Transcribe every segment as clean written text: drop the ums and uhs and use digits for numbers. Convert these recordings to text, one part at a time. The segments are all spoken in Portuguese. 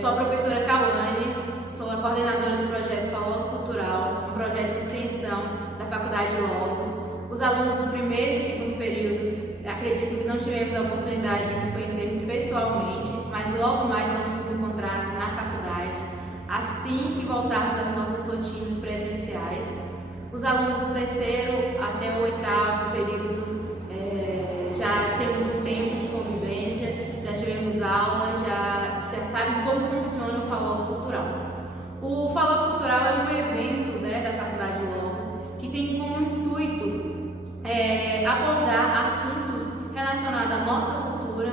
Sou a professora Cauane, sou a coordenadora do projeto Falou Cultural, um projeto de extensão da Faculdade de Logos. Os alunos do primeiro e segundo período, acredito que não tivemos a oportunidade de nos conhecermos pessoalmente, mas logo mais vamos nos encontrar na faculdade, assim que voltarmos às nossas rotinas presenciais. Os alunos do terceiro até o oitavo período já temos um tempo de convivência, já tivemos aula, já sabem como funciona o Falou Cultural. O Falou Cultural é um evento da Faculdade de Logos que tem como intuito abordar assuntos relacionados à nossa cultura,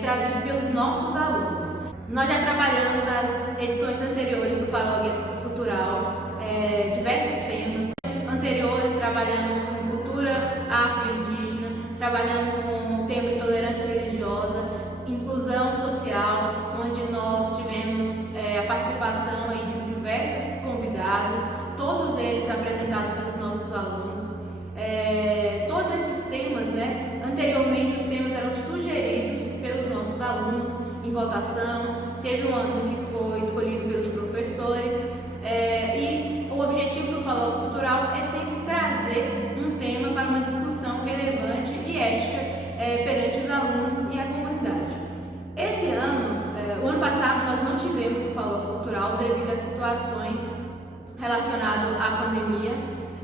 trazido pelos nossos alunos. Nós já trabalhamos nas edições anteriores do Falou Cultural diversos temas. Anteriores trabalhamos com cultura afro-indígena, trabalhamos com o tema intolerância religiosa, inclusão social, onde nós tivemos a participação aí de diversos convidados, todos eles apresentados pelos nossos alunos. Todos esses temas, anteriormente os temas eram sugeridos pelos nossos alunos em votação, teve um ano que foi escolhido pelos professores, e o objetivo do Falou Cultural é sempre trazer um tema para uma discussão relevante e ética perante os alunos e a comunidade. Esse ano, o ano passado, nós não tivemos o Falou Cultural devido a situações relacionadas à pandemia.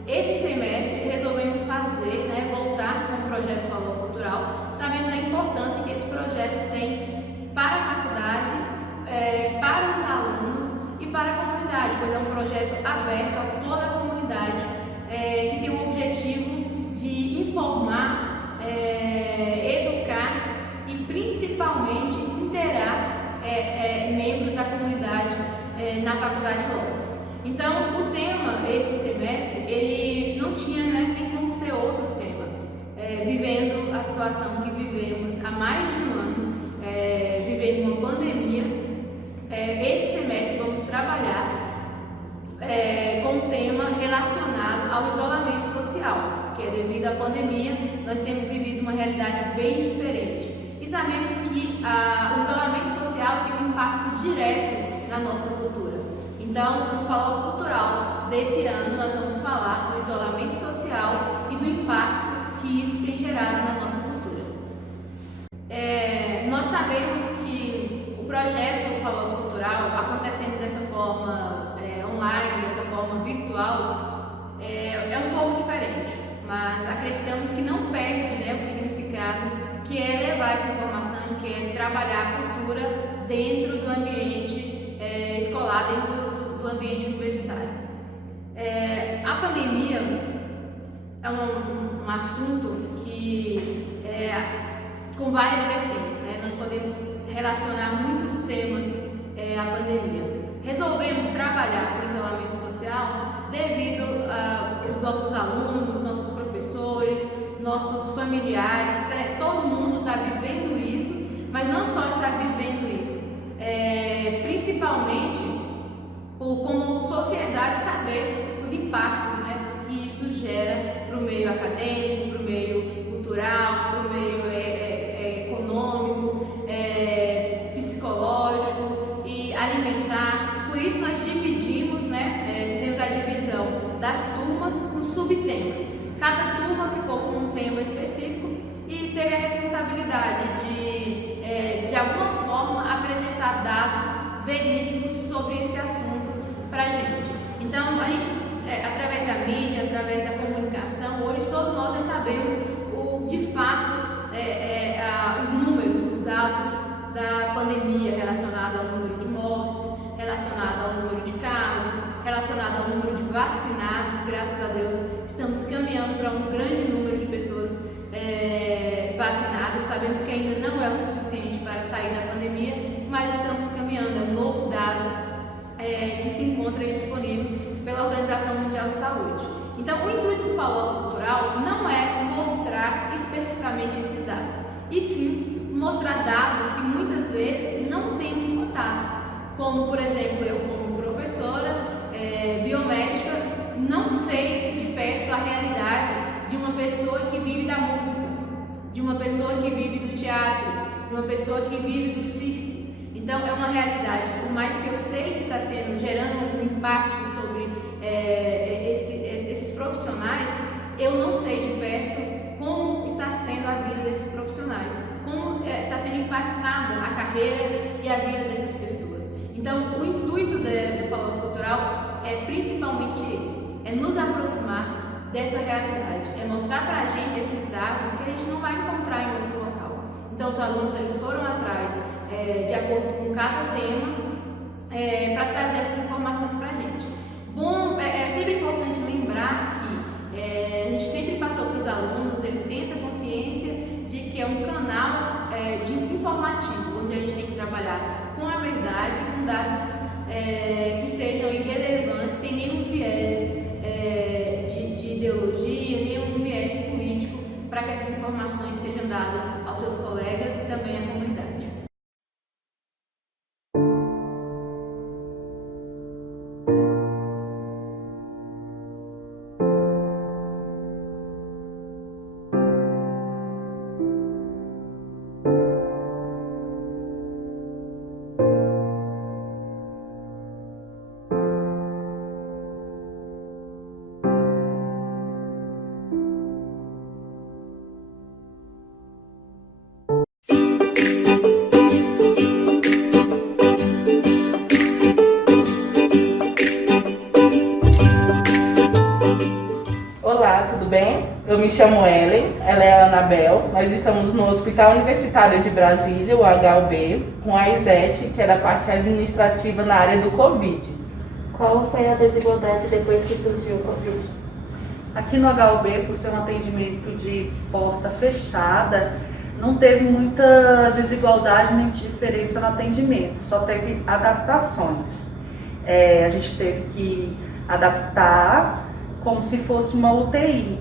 Esse semestre resolvemos voltar com o projeto Falou Cultural, sabendo da importância que esse projeto tem para a faculdade, para os alunos e para a comunidade, pois é um projeto aberto a toda a comunidade, que tem o objetivo de informar, educar e principalmente interar membros da comunidade na Faculdade de Logos. Então, o tema esse semestre, ele não tinha nem como ser outro tema. Vivendo a situação que vivemos há mais de um ano, vivendo uma pandemia, esse semestre vamos trabalhar com um tema relacionado ao isolamento social, que devido à pandemia nós temos vivido uma realidade bem diferente. E sabemos que o isolamento social tem um impacto direto na nossa cultura. Então, no Falou Cultural desse ano, nós vamos falar do isolamento social e do impacto que isso tem gerado na nossa cultura. Nós sabemos que o projeto Falou Cultural, acontecendo dessa forma online, dessa forma virtual, é um pouco diferente, mas acreditamos que não perde o significado, que é levar essa informação, que é trabalhar a cultura dentro do ambiente escolar, dentro do ambiente universitário. A pandemia é um assunto que com várias vertentes, nós podemos relacionar muitos temas à pandemia. Resolvemos trabalhar com o isolamento social devido aos nossos alunos, nossos professores, nossos familiares, todo mundo está vivendo isso, mas não só está vivendo isso, principalmente como sociedade saber os impactos que isso gera para o meio acadêmico, para o meio cultural, para o meio econômico, psicológico e alimentar. Por isso nós dividimos, fizemos a divisão das turmas por subtemas. Cada turma ficou com um tema específico e teve a responsabilidade de alguma forma apresentar dados verídicos sobre esse assunto para a gente. Então, a gente, através da mídia, através da comunicação, hoje todos nós já sabemos de fato os números, os dados da pandemia relacionado ao número de mortes, relacionado ao número de casos, relacionado ao número de vacinados. Graças a Deus, estamos caminhando para um grande número de pessoas vacinadas. Sabemos que ainda não é o suficiente para sair da pandemia, mas estamos caminhando. É um novo dado que se encontra aí disponível pela Organização Mundial de Saúde. Então, o intuito do Falou Cultural não é mostrar especificamente esses dados, e sim mostrar dados que muitas vezes não temos contato, como, por exemplo, eu como professora biomédica não sei de perto a realidade de uma pessoa que vive da música, de uma pessoa que vive do teatro, de uma pessoa que vive do circo. Então é uma realidade, por mais que eu sei que está gerando um impacto sobre esses profissionais, eu não sei de perto como está sendo a vida desses profissionais, como está sendo impactada a carreira e a vida dessas pessoas. Então o intuito do Falou Cultural é principalmente esse, é nos aproximar dessa realidade, é mostrar para a gente esses dados que a gente não vai encontrar em outro local. Então os alunos eles foram atrás de acordo com cada tema para trazer essas informações para a gente. Bom, é sempre importante lembrar que a gente sempre passou para os alunos, eles têm essa consciência de que é um canal de informativo, onde a gente tem que trabalhar com a verdade, com dados que sejam irrelevantes, sem nenhum viés de ideologia, nenhum viés político, para que essas informações sejam dadas aos seus colegas e também à comunidade. Olá, tudo bem? Eu me chamo Ellen, ela é a Anabel. Nós estamos no Hospital Universitário de Brasília, o HUB, com a Isete, que é da parte administrativa na área do Covid. Qual foi a desigualdade depois que surgiu o Covid? Aqui no HUB, por ser um atendimento de porta fechada, não teve muita desigualdade nem diferença no atendimento, só teve adaptações. A gente teve que adaptar como se fosse uma UTI,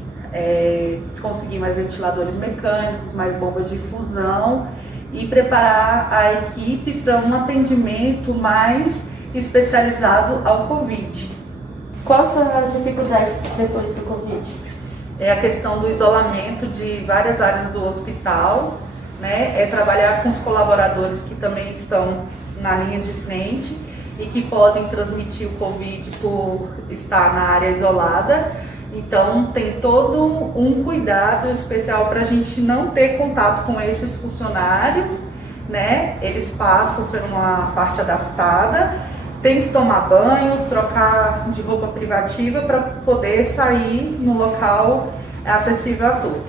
conseguir mais ventiladores mecânicos, mais bomba de infusão e preparar a equipe para um atendimento mais especializado ao Covid. Quais são as dificuldades depois do Covid? É a questão do isolamento de várias áreas do hospital, né? É trabalhar com os colaboradores que também estão na linha de frente e que podem transmitir o Covid por estar na área isolada. Então tem todo um cuidado especial para a gente não ter contato com esses funcionários, né? Eles passam por uma parte adaptada, tem que tomar banho, trocar de roupa privativa para poder sair no local acessível a todos.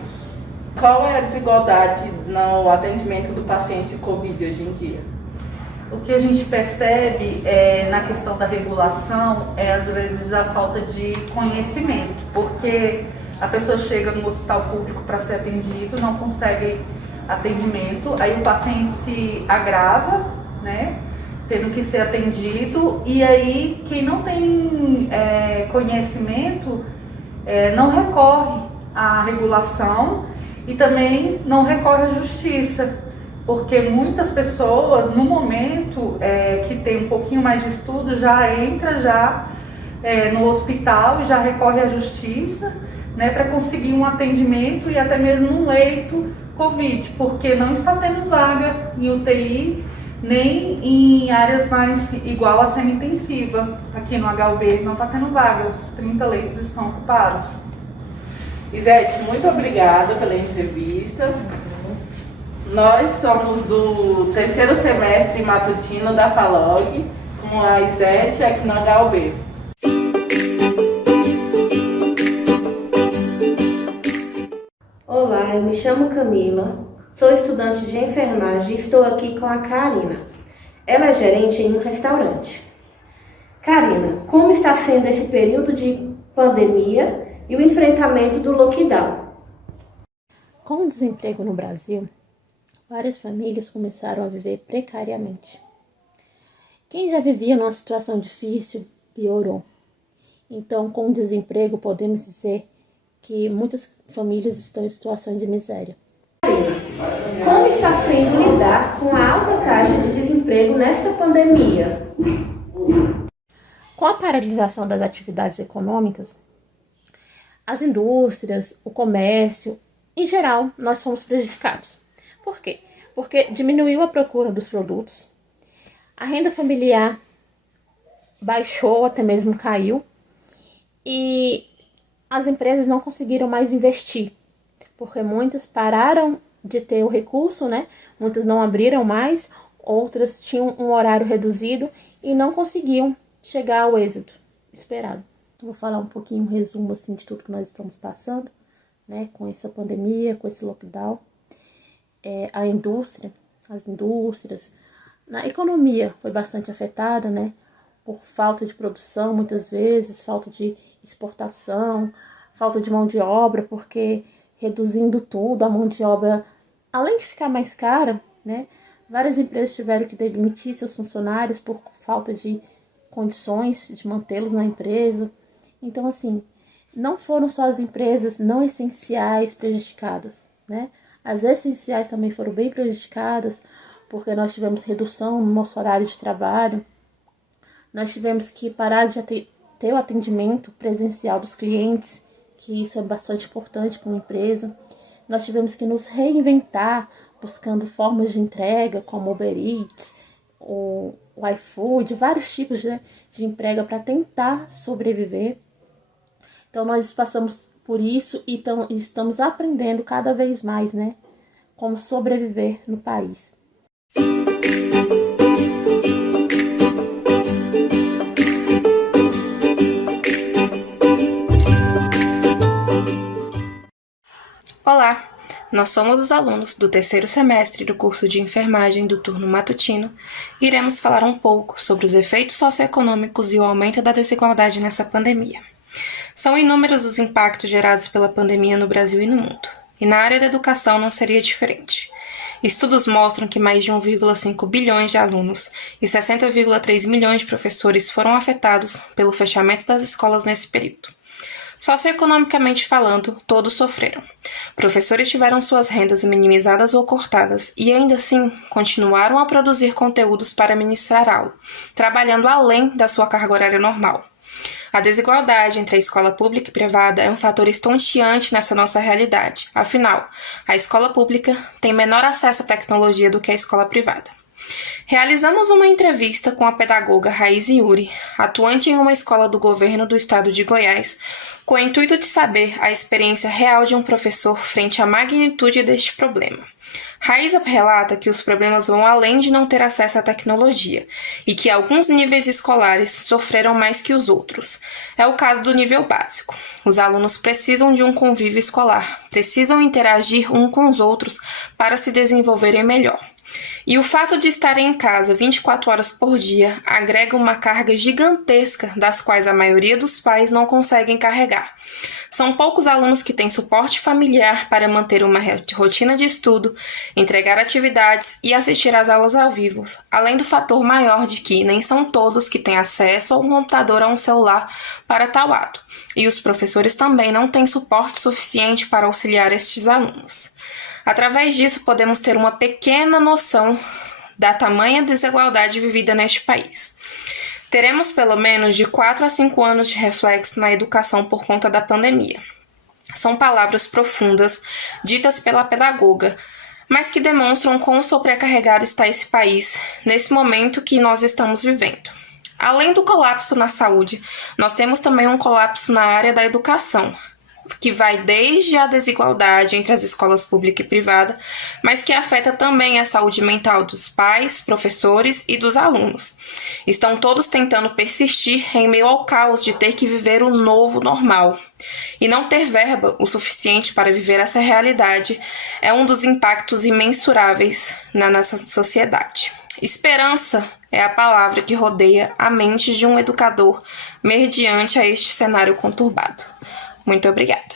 Qual é a desigualdade no atendimento do paciente Covid hoje em dia? O que a gente percebe na questão da regulação é às vezes a falta de conhecimento, porque a pessoa chega no hospital público para ser atendido, não consegue atendimento, aí o paciente se agrava, né, tendo que ser atendido, e aí quem não tem conhecimento não recorre à regulação e também não recorre à justiça. Porque muitas pessoas, no momento que tem um pouquinho mais de estudo, já entra no hospital e já recorre à justiça, né, para conseguir um atendimento e até mesmo um leito Covid, porque não está tendo vaga em UTI, nem em áreas mais igual à semi-intensiva. Aqui no HUB não está tendo vaga, os 30 leitos estão ocupados. Isete, muito obrigada pela entrevista. Nós somos do terceiro semestre matutino da FALOG, com a Isete aqui no HUB. Olá, eu me chamo Camila, sou estudante de enfermagem e estou aqui com a Karina. Ela é gerente em um restaurante. Karina, como está sendo esse período de pandemia e o enfrentamento do lockdown? Com o desemprego no Brasil, várias famílias começaram a viver precariamente. Quem já vivia numa situação difícil, piorou. Então, com o desemprego, podemos dizer que muitas famílias estão em situação de miséria. Como está sendo lidar com a alta taxa de desemprego nesta pandemia? Com a paralisação das atividades econômicas, as indústrias, o comércio, em geral, nós somos prejudicados. Por quê? Porque diminuiu a procura dos produtos A renda familiar baixou, até mesmo caiu, e as empresas não conseguiram mais investir, porque muitas pararam de ter o recurso, né? Muitas não abriram mais, outras tinham um horário reduzido e não conseguiam chegar ao êxito esperado. Vou falar um pouquinho, um resumo assim, de tudo que nós estamos passando, né? Com essa pandemia, com esse lockdown. A indústria, as indústrias, na economia foi bastante afetada, né? Por falta de produção, muitas vezes, falta de exportação, falta de mão de obra, porque reduzindo tudo, a mão de obra, além de ficar mais cara, né? Várias empresas tiveram que demitir seus funcionários por falta de condições de mantê-los na empresa. Então, assim, não foram só as empresas não essenciais prejudicadas, né? As essenciais também foram bem prejudicadas, porque nós tivemos redução no nosso horário de trabalho, nós tivemos que parar de ter o atendimento presencial dos clientes, que isso é bastante importante para uma empresa. Nós tivemos que nos reinventar, buscando formas de entrega, como o Uber Eats, o iFood, vários tipos, né, de entrega para tentar sobreviver. Então, nós passamos por isso e estamos aprendendo cada vez mais, né, como sobreviver no país. Olá, nós somos os alunos do terceiro semestre do curso de enfermagem do turno matutino e iremos falar um pouco sobre os efeitos socioeconômicos e o aumento da desigualdade nessa pandemia. São inúmeros os impactos gerados pela pandemia no Brasil e no mundo, e na área da educação não seria diferente. Estudos mostram que mais de 1,5 bilhões de alunos e 60,3 milhões de professores foram afetados pelo fechamento das escolas nesse período. Socioeconomicamente falando, todos sofreram. Professores tiveram suas rendas minimizadas ou cortadas e, ainda assim, continuaram a produzir conteúdos para ministrar aula, trabalhando além da sua carga horária normal. A desigualdade entre a escola pública e privada é um fator estonteante nessa nossa realidade. Afinal, a escola pública tem menor acesso à tecnologia do que a escola privada. Realizamos uma entrevista com a pedagoga Raiz Yuri, atuante em uma escola do governo do estado de Goiás, com o intuito de saber a experiência real de um professor frente à magnitude deste problema. Raiz relata que os problemas vão além de não ter acesso à tecnologia e que alguns níveis escolares sofreram mais que os outros. É o caso do nível básico. Os alunos precisam de um convívio escolar, precisam interagir uns com os outros para se desenvolverem melhor. E o fato de estarem em casa 24 horas por dia agrega uma carga gigantesca das quais a maioria dos pais não conseguem carregar. São poucos alunos que têm suporte familiar para manter uma rotina de estudo, entregar atividades e assistir às aulas ao vivo, além do fator maior de que nem são todos que têm acesso a um computador ou um celular para tal ato, e os professores também não têm suporte suficiente para auxiliar estes alunos. Através disso, podemos ter uma pequena noção da tamanha desigualdade vivida neste país. Teremos pelo menos de 4 a 5 anos de reflexo na educação por conta da pandemia. São palavras profundas, ditas pela pedagoga, mas que demonstram quão sobrecarregado está esse país nesse momento que nós estamos vivendo. Além do colapso na saúde, nós temos também um colapso na área da educação, que vai desde a desigualdade entre as escolas pública e privada, mas que afeta também a saúde mental dos pais, professores e dos alunos. Estão todos tentando persistir em meio ao caos de ter que viver o novo normal. E não ter verba o suficiente para viver essa realidade é um dos impactos imensuráveis na nossa sociedade. Esperança é a palavra que rodeia a mente de um educador mediante a este cenário conturbado. Muito obrigada.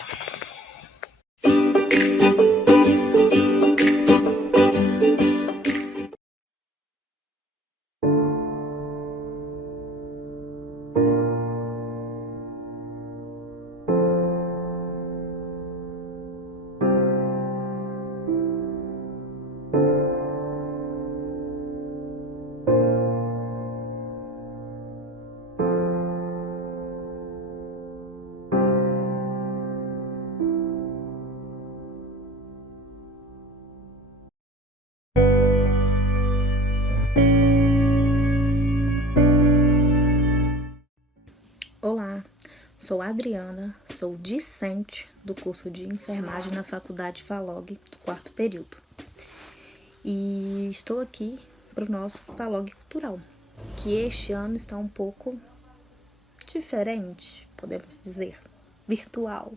sou Adriana, sou discente do curso de enfermagem na Faculdade FALOG, do 4º período. E estou aqui para o nosso FALOG Cultural, que este ano está um pouco diferente, podemos dizer, virtual.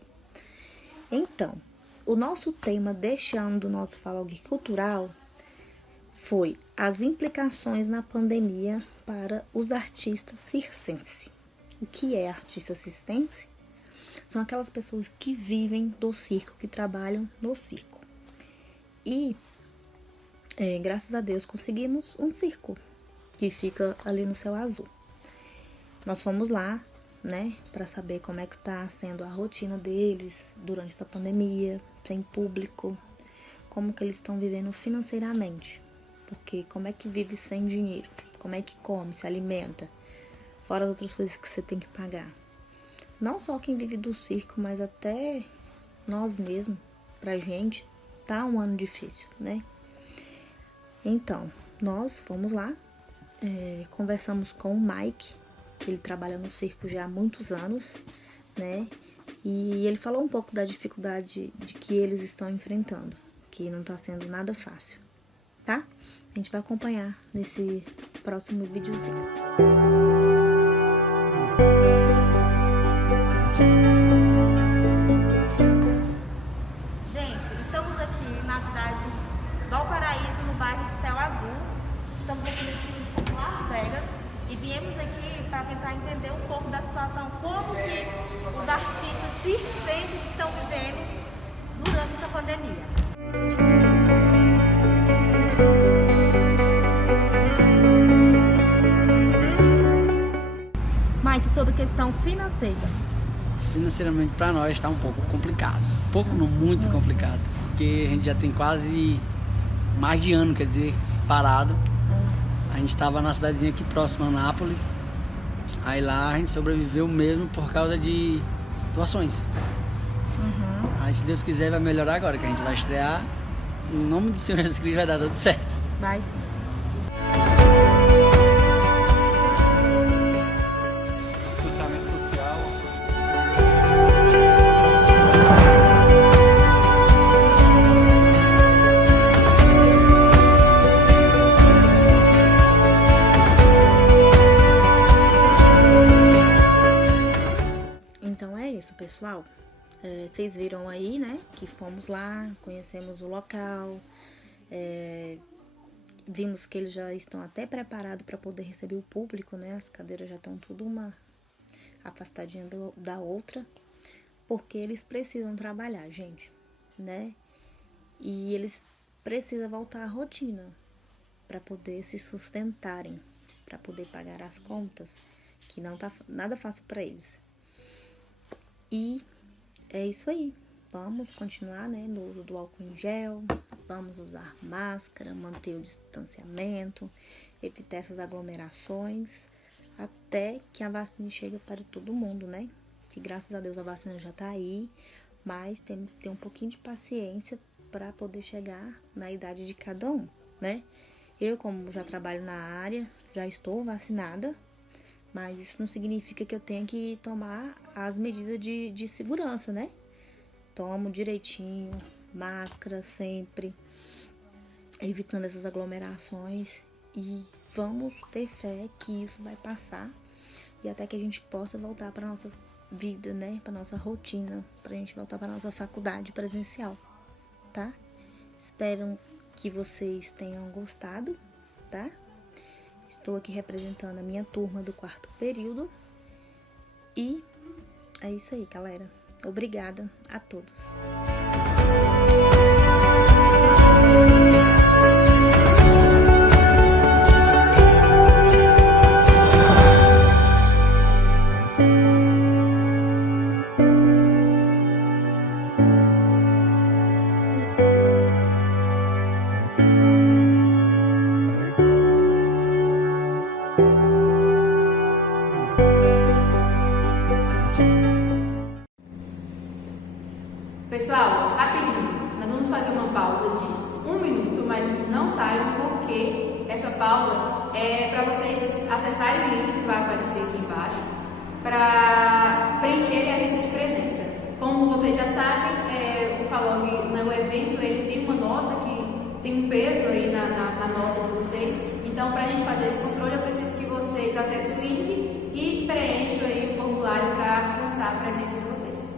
Então, o nosso tema deste ano do nosso FALOG Cultural foi as implicações na pandemia para os artistas circenses. O que é artista circense? São aquelas pessoas que vivem do circo, que trabalham no circo. E, graças a Deus, conseguimos um circo que fica ali no Céu Azul. Nós fomos lá, né, para saber como é que está sendo a rotina deles durante essa pandemia, sem público, como que eles estão vivendo financeiramente. Porque como é que vive sem dinheiro? Como é que come, se alimenta? Fora as outras coisas que você tem que pagar. Não só quem vive do circo, mas até nós mesmos, pra gente, tá um ano difícil, né? Então, nós fomos lá, conversamos com o Mike, que ele trabalha no circo já há muitos anos, né? E ele falou um pouco da dificuldade de que eles estão enfrentando, que não tá sendo nada fácil, tá? A gente vai acompanhar nesse próximo videozinho. Gente, estamos aqui na cidade de Valparaíso, no bairro de Céu Azul. Estamos aqui nesse Las Vegas e viemos aqui para tentar entender um pouco da situação, como que os artistas circenses estão vivendo durante essa pandemia. Mike, sobre questão financeira. Financeiramente para nós está um pouco complicado, muito complicado, porque a gente já tem quase mais de ano, quer dizer, parado. A gente estava na cidadezinha aqui próxima, Anápolis, aí lá a gente sobreviveu mesmo por causa de doações. Aí se Deus quiser vai melhorar agora, que a gente vai estrear, em nome do Senhor Jesus Cristo vai dar tudo certo. Vai. Pessoal, vocês viram aí, né, que fomos lá, conhecemos o local, vimos que eles já estão até preparados para poder receber o público, né, as cadeiras já estão tudo uma afastadinha da outra, porque eles precisam trabalhar, gente, né, e eles precisam voltar à rotina para poder se sustentarem, para poder pagar as contas, que não tá nada fácil para eles. E é isso aí, vamos continuar, né, no uso do álcool em gel, vamos usar máscara, manter o distanciamento, evitar essas aglomerações, até que a vacina chegue para todo mundo, né, que graças a Deus a vacina já tá aí, mas tem que ter um pouquinho de paciência para poder chegar na idade de cada um, né. Eu, como já trabalho na área, já estou vacinada, mas isso não significa que eu tenha que tomar as medidas de segurança, né? Tomo direitinho, máscara sempre, evitando essas aglomerações e vamos ter fé que isso vai passar e até que a gente possa voltar para nossa vida, né? Para nossa rotina, para a gente voltar para nossa faculdade presencial, tá? Espero que vocês tenham gostado, tá? Estou aqui representando a minha turma do 4º período. E é isso aí, galera. Obrigada a todos. Pessoal, rapidinho, nós vamos fazer uma pausa de 1 minuto, mas não saiam porque essa pausa é para vocês acessarem o link que vai aparecer aqui embaixo para preencherem a lista de presença. Como vocês já sabem, o FALOG, no evento, ele tem uma nota que tem um peso aí na nota de vocês. Então, para a gente fazer esse controle, eu preciso que vocês acessem o link e preencham aí o formulário para constar a presença de vocês.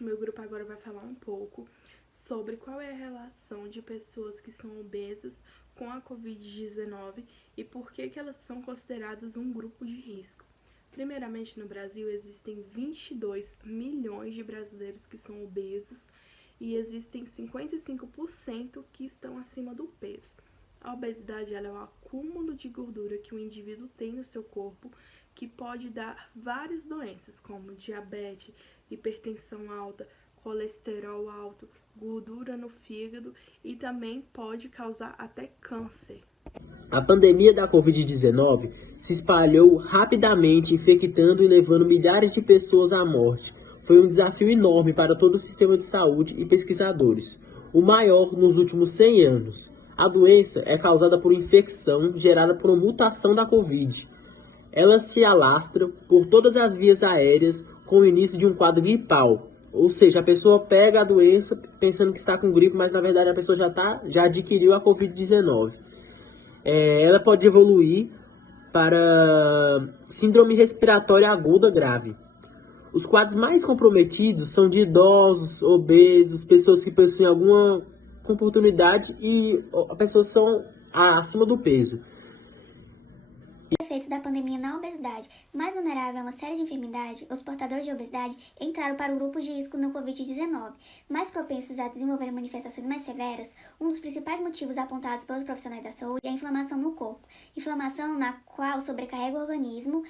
O meu grupo agora vai falar um pouco sobre qual é a relação de pessoas que são obesas com a Covid-19 e por que elas são consideradas um grupo de risco. Primeiramente, no Brasil existem 22 milhões de brasileiros que são obesos e existem 55% que estão acima do peso. A obesidade ela é um acúmulo de gordura que o indivíduo tem no seu corpo que pode dar várias doenças, como diabetes, hipertensão alta, colesterol alto, gordura no fígado e também pode causar até câncer. A pandemia da Covid-19 se espalhou rapidamente, infectando e levando milhares de pessoas à morte. Foi um desafio enorme para todo o sistema de saúde e pesquisadores, o maior nos últimos 100 anos. A doença é causada por infecção gerada por uma mutação da Covid. Ela se alastra por todas as vias aéreas com o início de um quadro gripal. Ou seja, a pessoa pega a doença pensando que está com gripe, mas na verdade a pessoa já adquiriu a Covid-19. Ela pode evoluir para síndrome respiratória aguda grave. Os quadros mais comprometidos são de idosos, obesos, pessoas que possuem alguma comportunidade e pessoas são acima do peso. Efeitos da pandemia na obesidade. Mais vulnerável a uma série de enfermidades, os portadores de obesidade entraram para o grupo de risco no Covid-19. Mais propensos a desenvolver manifestações mais severas, um dos principais motivos apontados pelos profissionais da saúde é a inflamação no corpo. Inflamação na qual sobrecarrega o organismo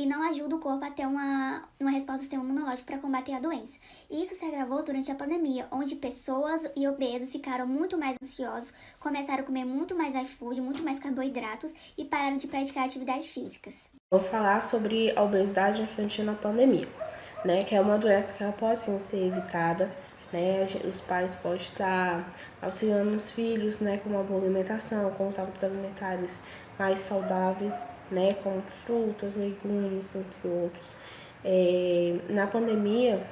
e não ajuda o corpo a ter uma resposta do sistema imunológico para combater a doença. E isso se agravou durante a pandemia, onde pessoas e obesos ficaram muito mais ansiosos, começaram a comer muito mais iFood, muito mais carboidratos e pararam de praticar atividades físicas. Vou falar sobre a obesidade infantil na pandemia, né, que é uma doença que ela pode sim ser evitada, né, os pais podem estar auxiliando os filhos, né, com uma boa alimentação, com os hábitos alimentares mais saudáveis, né, com frutas, legumes, entre outros. Na pandemia,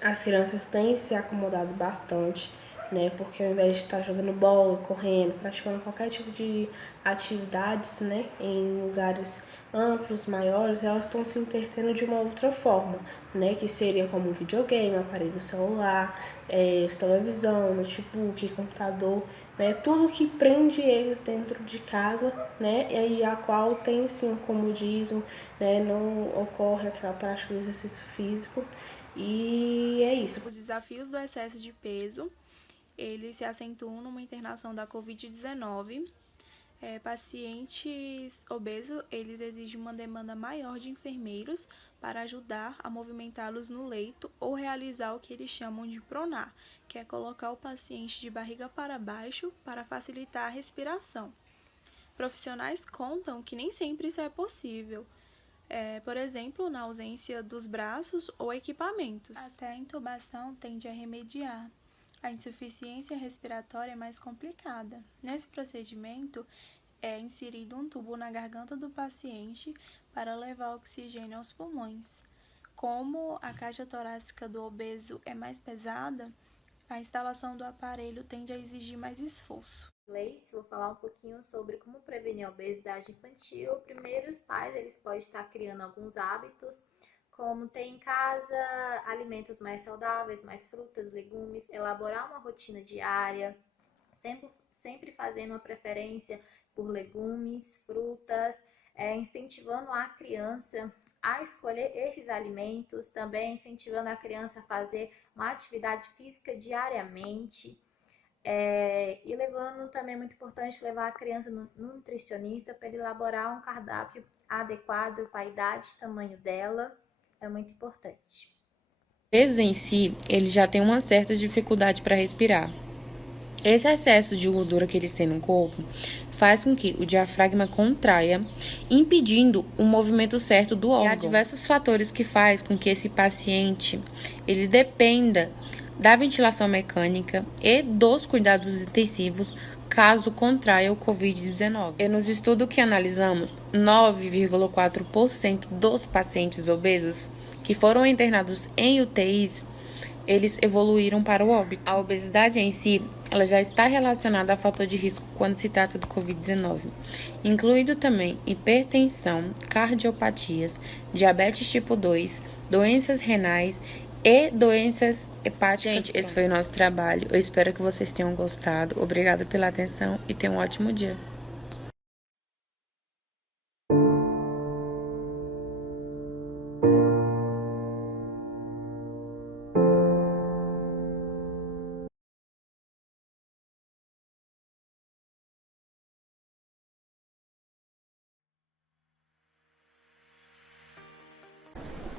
as crianças têm se acomodado bastante, né, porque ao invés de estar jogando bola, correndo, praticando qualquer tipo de atividades, né, em lugares amplos, maiores, elas estão se entretendo de uma outra forma, né, que seria como videogame, aparelho celular, televisão, notebook, computador, né, tudo que prende eles dentro de casa, né, e a qual tem sim um comodismo, né, não ocorre aquela prática de exercício físico, e é isso. Os desafios do excesso de peso, eles se acentuam numa internação da Covid-19, Pacientes obesos, eles exigem uma demanda maior de enfermeiros para ajudar a movimentá-los no leito ou realizar o que eles chamam de pronar, que é colocar o paciente de barriga para baixo para facilitar a respiração. Profissionais contam que nem sempre isso é possível, por exemplo, na ausência dos braços ou equipamentos. Até a intubação tende a remediar. A insuficiência respiratória é mais complicada. Nesse procedimento, é inserido um tubo na garganta do paciente para levar oxigênio aos pulmões. Como a caixa torácica do obeso é mais pesada, a instalação do aparelho tende a exigir mais esforço. Vou falar um pouquinho sobre como prevenir a obesidade infantil. Primeiro, os pais eles podem estar criando alguns hábitos, como ter em casa alimentos mais saudáveis, mais frutas, legumes, elaborar uma rotina diária, sempre fazendo uma preferência por legumes, frutas, incentivando a criança a escolher estes alimentos, também incentivando a criança a fazer uma atividade física diariamente, e levando também, é muito importante, levar a criança no nutricionista para ele elaborar um cardápio adequado para a idade e tamanho dela, é muito importante. O obeso em si, ele já tem uma certa dificuldade para respirar. Esse excesso de gordura que eles têm no corpo faz com que o diafragma contraia, impedindo o movimento certo do órgão. E há diversos fatores que fazem com que esse paciente ele dependa da ventilação mecânica e dos cuidados intensivos caso contraia o Covid-19. E nos estudos que analisamos, 9,4% dos pacientes obesos que foram internados em UTIs, eles evoluíram para o óbito. A obesidade em si, ela já está relacionada a fator de risco quando se trata do Covid-19, incluindo também hipertensão, cardiopatias, diabetes tipo 2, doenças renais e doenças hepáticas. Gente, esse foi o nosso trabalho. Eu espero que vocês tenham gostado. Obrigada pela atenção e tenham um ótimo dia.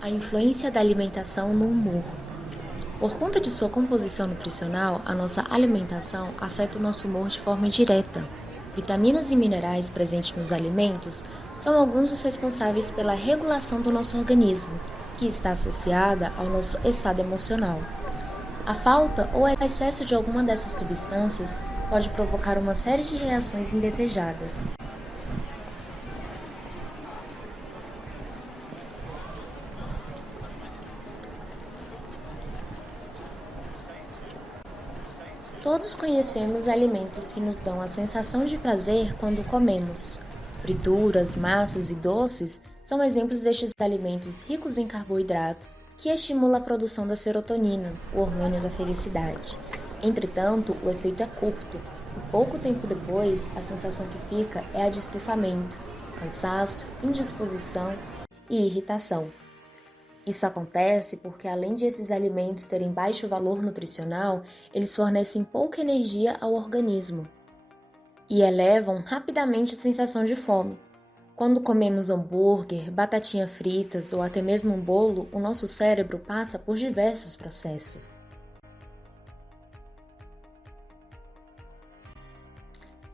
A influência da alimentação no humor. Por conta de sua composição nutricional, a nossa alimentação afeta o nosso humor de forma direta. Vitaminas e minerais presentes nos alimentos são alguns dos responsáveis pela regulação do nosso organismo, que está associada ao nosso estado emocional. A falta ou excesso de alguma dessas substâncias pode provocar uma série de reações indesejadas. Todos conhecemos alimentos que nos dão a sensação de prazer quando comemos. Frituras, massas e doces são exemplos destes alimentos ricos em carboidrato que estimula a produção da serotonina, o hormônio da felicidade. Entretanto, o efeito é curto e pouco tempo depois a sensação que fica é a de estufamento, cansaço, indisposição e irritação. Isso acontece porque, além de esses alimentos terem baixo valor nutricional, eles fornecem pouca energia ao organismo e elevam rapidamente a sensação de fome. Quando comemos hambúrguer, batatinha fritas ou até mesmo um bolo, o nosso cérebro passa por diversos processos.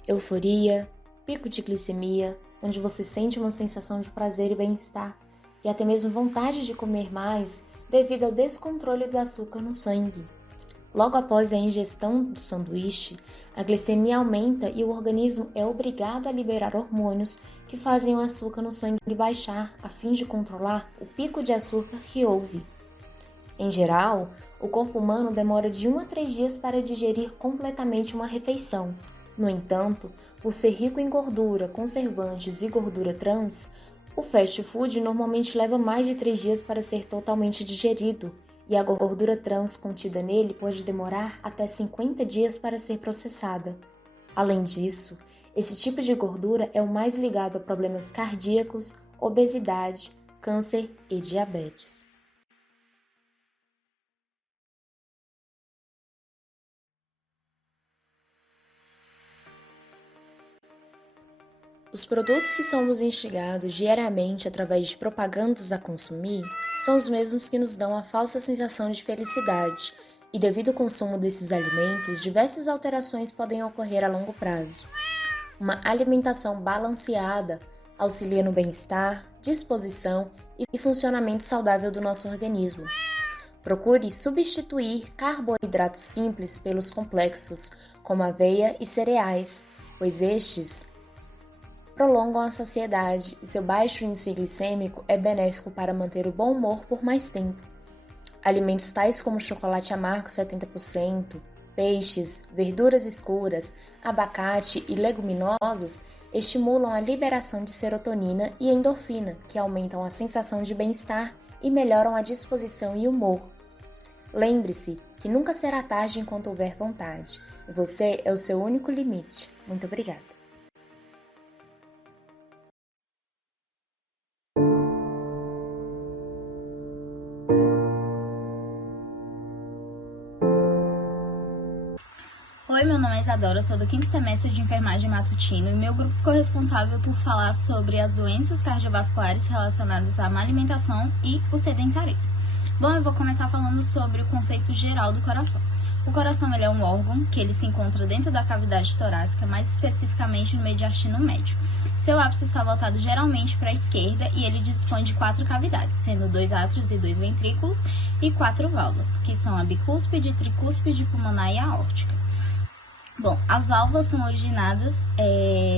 Euforia, pico de glicemia, onde você sente uma sensação de prazer e bem-estar, e até mesmo vontade de comer mais devido ao descontrole do açúcar no sangue. Logo após a ingestão do sanduíche, a glicemia aumenta e o organismo é obrigado a liberar hormônios que fazem o açúcar no sangue baixar, a fim de controlar o pico de açúcar que houve. Em geral, o corpo humano demora de 1 a 3 dias para digerir completamente uma refeição. No entanto, por ser rico em gordura, conservantes e gordura trans, o fast food normalmente leva mais de 3 dias para ser totalmente digerido, e a gordura trans contida nele pode demorar até 50 dias para ser processada. Além disso, esse tipo de gordura é o mais ligado a problemas cardíacos, obesidade, câncer e diabetes. Os produtos que somos instigados diariamente através de propagandas a consumir são os mesmos que nos dão a falsa sensação de felicidade, e devido ao consumo desses alimentos, diversas alterações podem ocorrer a longo prazo. Uma alimentação balanceada auxilia no bem-estar, disposição e funcionamento saudável do nosso organismo. Procure substituir carboidratos simples pelos complexos, como aveia e cereais, pois estes prolongam a saciedade e seu baixo índice glicêmico é benéfico para manter o bom humor por mais tempo. Alimentos tais como chocolate amargo 70%, peixes, verduras escuras, abacate e leguminosas estimulam a liberação de serotonina e endorfina, que aumentam a sensação de bem-estar e melhoram a disposição e humor. Lembre-se que nunca será tarde enquanto houver vontade, e você é o seu único limite. Muito obrigada. Oi, meu nome é Isadora, sou do 5º semestre de enfermagem matutino e meu grupo ficou responsável por falar sobre as doenças cardiovasculares relacionadas à má alimentação e o sedentarismo. Bom, eu vou começar falando sobre o conceito geral do coração. O coração ele é um órgão que ele se encontra dentro da cavidade torácica, mais especificamente no mediastino médio. Seu ápice está voltado geralmente para a esquerda e ele dispõe de 4 cavidades, sendo 2 átrios e 2 ventrículos e 4 válvulas, que são a bicúspide, tricúspide, pulmonar e aórtica. Bom, as válvulas são originadas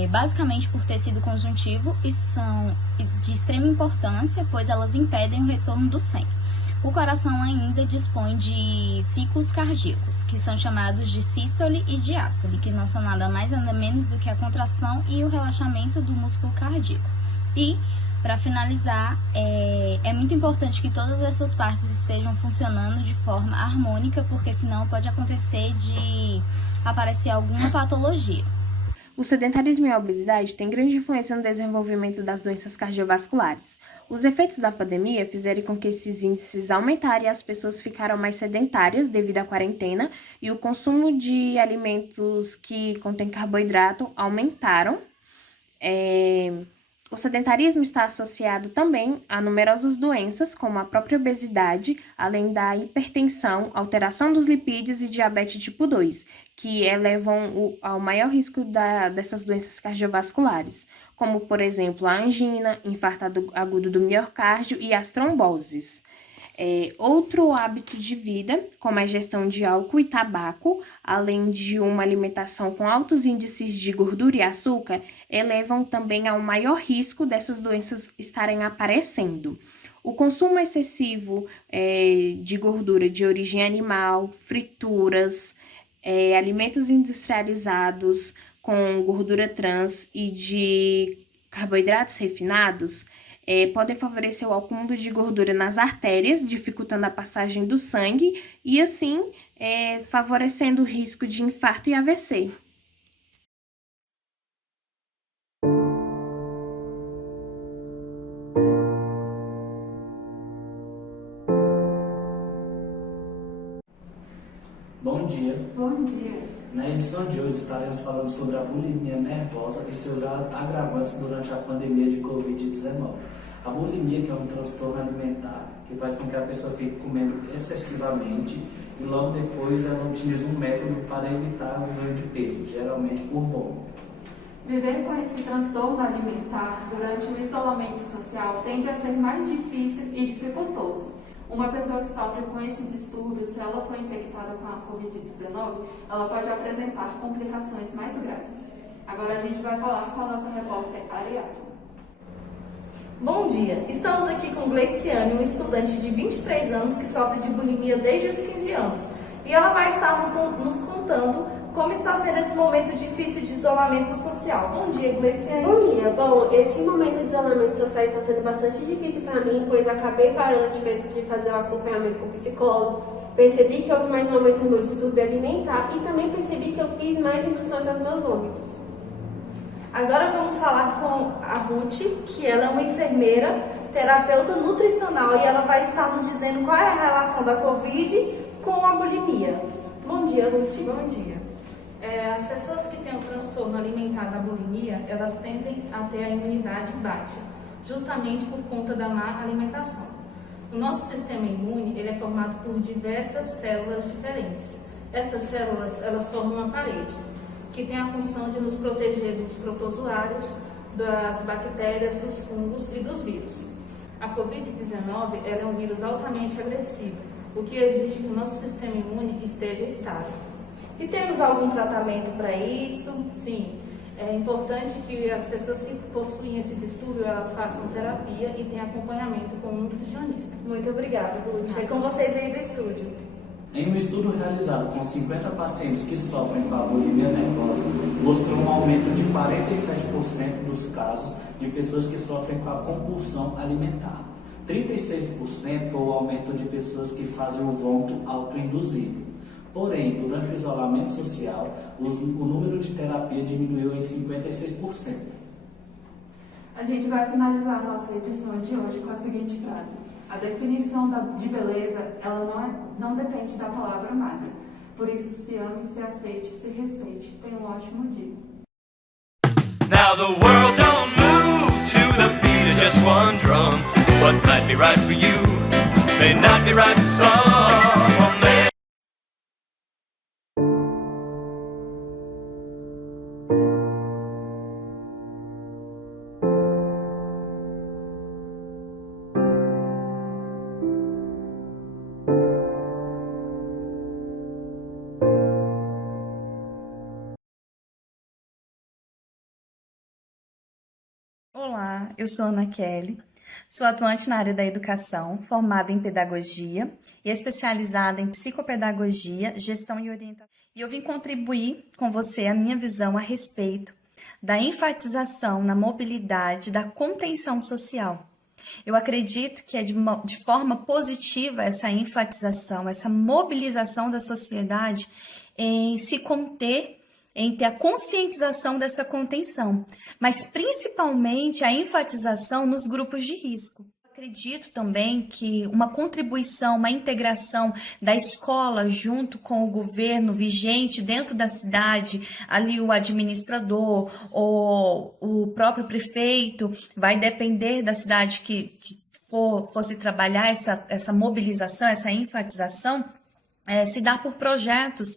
basicamente por tecido conjuntivo e são de extrema importância, pois elas impedem o retorno do sangue. O coração ainda dispõe de ciclos cardíacos, que são chamados de sístole e diástole, que não são nada mais nada menos do que a contração e o relaxamento do músculo cardíaco. E, para finalizar, é muito importante que todas essas partes estejam funcionando de forma harmônica, porque senão pode acontecer de aparecer alguma patologia. O sedentarismo e a obesidade têm grande influência no desenvolvimento das doenças cardiovasculares. Os efeitos da pandemia fizeram com que esses índices aumentaram e as pessoas ficaram mais sedentárias devido à quarentena e o consumo de alimentos que contêm carboidrato aumentaram. O sedentarismo está associado também a numerosas doenças, como a própria obesidade, além da hipertensão, alteração dos lipídios e diabetes tipo 2, que elevam ao maior risco dessas doenças cardiovasculares, como, por exemplo, a angina, infarto agudo do miocárdio e as tromboses. Outro hábito de vida, como a ingestão de álcool e tabaco, além de uma alimentação com altos índices de gordura e açúcar, elevam também ao maior risco dessas doenças estarem aparecendo. O consumo excessivo de gordura de origem animal, frituras, alimentos industrializados com gordura trans e de carboidratos refinados podem favorecer o acúmulo de gordura nas artérias, dificultando a passagem do sangue e, assim, favorecendo o risco de infarto e AVC. Bom dia. Bom dia. Na edição de hoje estaremos falando sobre a bulimia nervosa e seus agravantes durante a pandemia de Covid-19. A bulimia, que é um transtorno alimentar, que faz com que a pessoa fique comendo excessivamente e logo depois ela utiliza um método para evitar o ganho de peso, geralmente por vômito. Viver com esse transtorno alimentar durante o isolamento social tende a ser mais difícil e dificultoso. Uma pessoa que sofre com esse distúrbio, se ela for infectada com a Covid-19, ela pode apresentar complicações mais graves. Agora a gente vai falar com a nossa repórter Ariadne. Bom dia, estamos aqui com Gleiciane, uma estudante de 23 anos que sofre de bulimia desde os 15 anos. E ela vai estar nos contando como está sendo esse momento difícil de isolamento social. Bom dia, Gleiciane. Bom dia. Bom, esse momento de isolamento social está sendo bastante difícil para mim, pois acabei parando de fazer o acompanhamento com o psicólogo. Percebi que houve mais aumentos no meu distúrbio alimentar e também percebi que eu fiz mais induções aos meus vômitos. Agora vamos falar com a Ruth, que ela é uma enfermeira, terapeuta nutricional, e ela vai estar nos dizendo qual é a relação da Covid com a bulimia. Bom dia, Ruth. Bom dia. As pessoas que têm o transtorno alimentar da bulimia, elas tendem a ter a imunidade baixa, justamente por conta da má alimentação. O nosso sistema imune, ele é formado por diversas células diferentes. Essas células, elas formam uma parede, que tem a função de nos proteger dos protozoários, das bactérias, dos fungos e dos vírus. A Covid-19 ela é um vírus altamente agressivo, o que exige que o nosso sistema imune esteja estável. E temos algum tratamento para isso? Sim, é importante que as pessoas que possuem esse distúrbio, elas façam terapia e tenham acompanhamento com um nutricionista. Muito obrigada, Ruth. É com vocês aí do estúdio. Em um estudo realizado com 50 pacientes que sofrem com a bulimia nervosa, mostrou um aumento de 47% dos casos de pessoas que sofrem com a compulsão alimentar. 36% foi o aumento de pessoas que fazem o vômito autoinduzido. Porém, durante o isolamento social, o número de terapia diminuiu em 56%. A gente vai finalizar a nossa edição de hoje com a seguinte frase: a definição de beleza, ela não depende da palavra magra. Por isso, se ame, se aceite, se respeite. Tenha um ótimo dia. Now the world don't move to the beat of just one drum. What might be right for you may not be right for someone. Olá, eu sou Ana Kelly, sou atuante na área da educação, formada em pedagogia e especializada em psicopedagogia, gestão e orientação. E eu vim contribuir com você a minha visão a respeito da enfatização na mobilidade, da contenção social. Eu acredito que é de forma positiva essa enfatização, essa mobilização da sociedade em se conter, em ter a conscientização dessa contenção, mas principalmente a enfatização nos grupos de risco. Acredito também que uma contribuição, uma integração da escola junto com o governo vigente dentro da cidade, ali o administrador ou o próprio prefeito, vai depender da cidade que fosse trabalhar essa mobilização, essa enfatização, se dá por projetos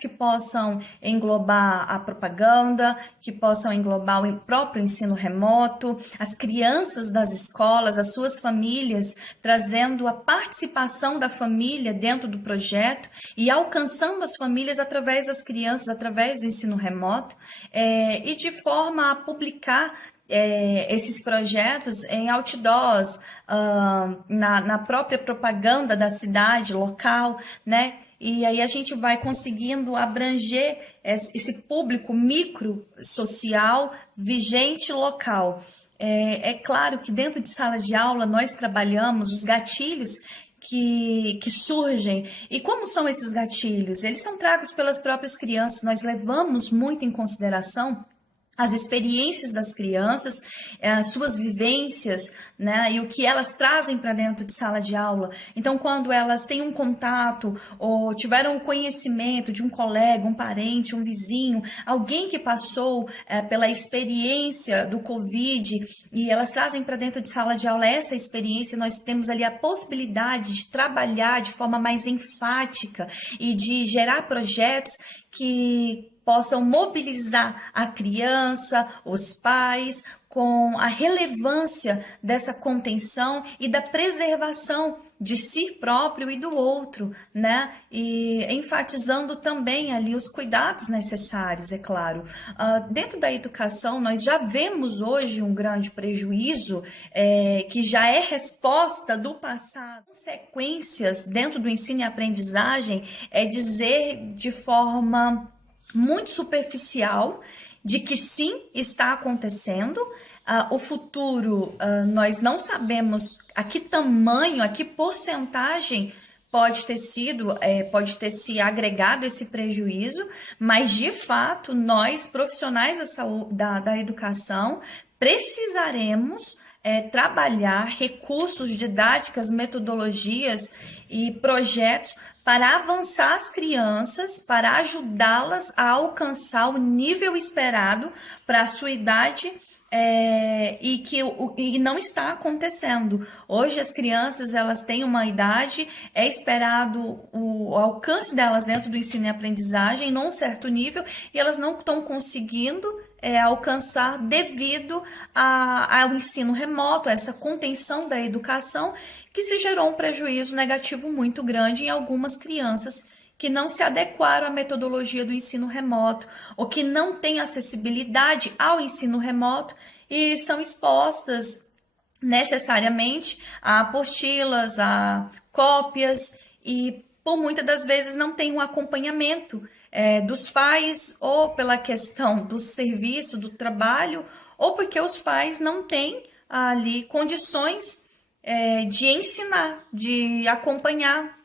que possam englobar a propaganda, que possam englobar o próprio ensino remoto, as crianças das escolas, as suas famílias, trazendo a participação da família dentro do projeto e alcançando as famílias através das crianças, através do ensino remoto, e de forma a publicar esses projetos em outdoors, na própria propaganda da cidade local, né? E aí a gente vai conseguindo abranger esse público micro social vigente local. É claro que dentro de sala de aula nós trabalhamos os gatilhos que surgem. E como são esses gatilhos? Eles são tragos pelas próprias crianças. Nós levamos muito em consideração as experiências das crianças, as suas vivências, né, e o que elas trazem para dentro de sala de aula. Então, quando elas têm um contato ou tiveram o conhecimento de um colega, um parente, um vizinho, alguém que passou pela experiência do Covid e elas trazem para dentro de sala de aula essa experiência, nós temos ali a possibilidade de trabalhar de forma mais enfática e de gerar projetos que possam mobilizar a criança, os pais, com a relevância dessa contenção e da preservação de si próprio e do outro, né? E enfatizando também ali os cuidados necessários, é claro. Dentro da educação, nós já vemos hoje um grande prejuízo que já é resposta do passado. Consequências dentro do ensino e aprendizagem é dizer de forma muito superficial de que sim, está acontecendo. O futuro, nós não sabemos a que tamanho, a que porcentagem pode ter se agregado esse prejuízo, mas de fato nós, profissionais da educação, precisaremos trabalhar recursos, didáticas, metodologias e projetos para avançar as crianças, para ajudá-las a alcançar o nível esperado para a sua idade, e não está acontecendo. Hoje as crianças, elas têm uma idade, é esperado o alcance delas dentro do ensino e aprendizagem num certo nível, e elas não estão conseguindo alcançar devido ao ensino remoto, a essa contenção da educação, que se gerou um prejuízo negativo muito grande em algumas crianças que não se adequaram à metodologia do ensino remoto ou que não têm acessibilidade ao ensino remoto e são expostas necessariamente a apostilas, a cópias e por muitas das vezes não tem um acompanhamento dos pais ou pela questão do serviço, do trabalho ou porque os pais não têm ali condições de ensinar, de acompanhar.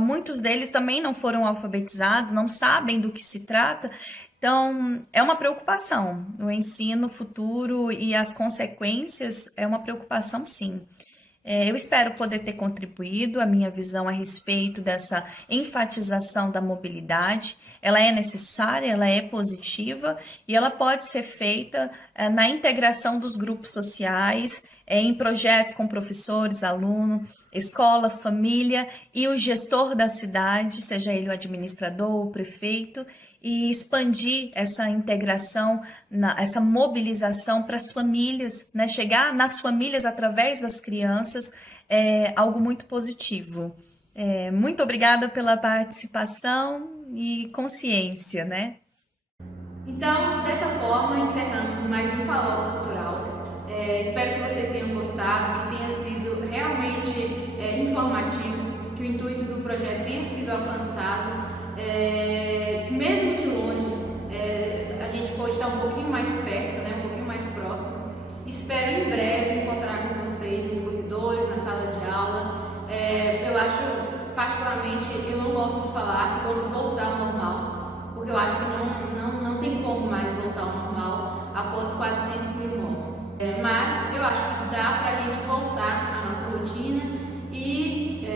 Muitos deles também não foram alfabetizados, não sabem do que se trata. Então, é uma preocupação. O ensino futuro e as consequências é uma preocupação, sim. Eu espero poder ter contribuído a minha visão a respeito dessa enfatização da mobilidade. Ela é necessária, ela é positiva e ela pode ser feita na integração dos grupos sociais, em projetos com professores, alunos, escola, família e o gestor da cidade, seja ele o administrador, o prefeito, e expandir essa integração, essa mobilização para as famílias, né? Chegar nas famílias através das crianças é algo muito positivo. Muito obrigada pela participação e consciência, né? Então, dessa forma, encerramos mais um Falou Cultural. Espero que vocês tenham gostado, que tenha sido realmente informativo, que o intuito do projeto tenha sido alcançado. Mesmo de longe, a gente pode estar um pouquinho mais perto, né, um pouquinho mais próximo. Espero em breve encontrar com vocês nos corredores, na sala de aula. Eu acho, particularmente, eu não gosto de falar que vamos voltar ao normal, porque eu acho que não tem como mais voltar ao normal após 400 mil mortos. Mas eu acho que dá para a gente voltar à nossa rotina e,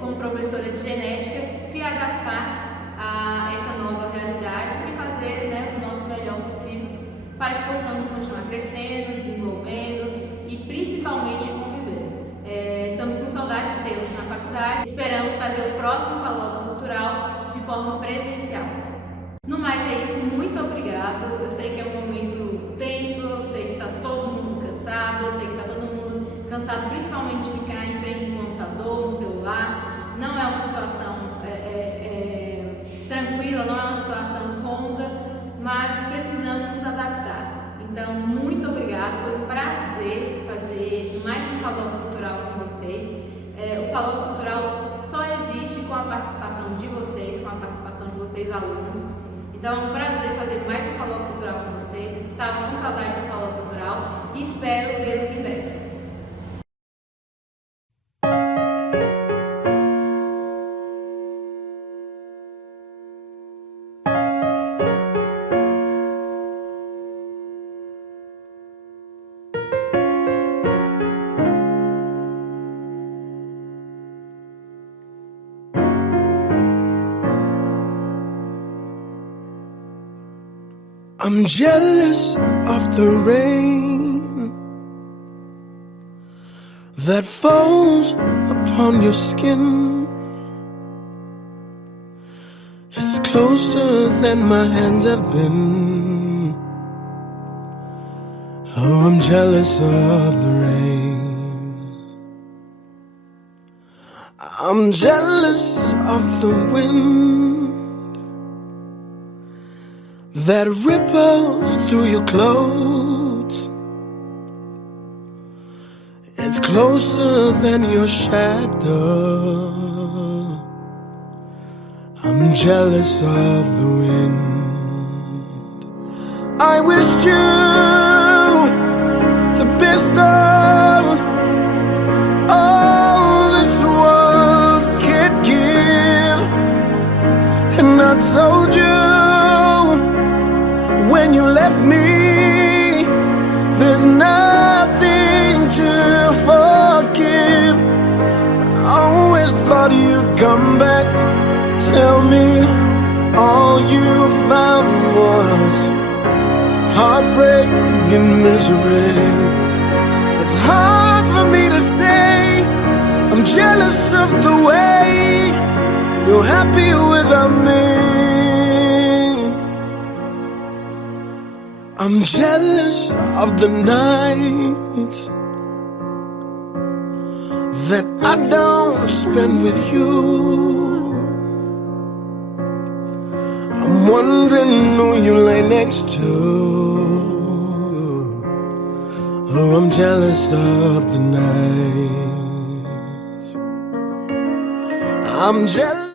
como professora de genética, se adaptar a essa nova realidade e fazer, né, o nosso melhor possível para que possamos continuar crescendo, desenvolvendo e principalmente convivendo. Estamos com saudade de tê-los na faculdade. Esperamos fazer o próximo Falou Cultural de forma presencial. No mais é isso, muito obrigado. Eu sei que é um momento tenso, eu sei que está todo mundo cansado, eu sei que está todo mundo cansado principalmente de ficar em frente ao computador, no celular. Não é uma situação tranquila, não é uma situação cômoda, mas precisamos nos adaptar. Então, muito obrigado, foi um prazer fazer mais um Falou Cultural com vocês. O Falou Cultural só existe com a participação de vocês, com a participação de vocês alunos. Então é um prazer fazer mais um Falou Cultural com vocês. Estava com saudade do Falou Cultural e espero vê-los em breve. I'm jealous of the rain that falls upon your skin. It's closer than my hands have been. Oh, I'm jealous of the rain. I'm jealous of the wind that ripples through your clothes. It's closer than your shadow. I'm jealous of the wind. I wished you the best of all this world could give, and I told you when you left me, there's nothing thought you'd come back. Tell me all you found was heartbreak and misery. It's hard for me to say I'm jealous of the way you're happy without me. I'm jealous of the nights that I don't spend with you. I'm wondering who you lay next to. Oh, I'm jealous of the nights. I'm jealous.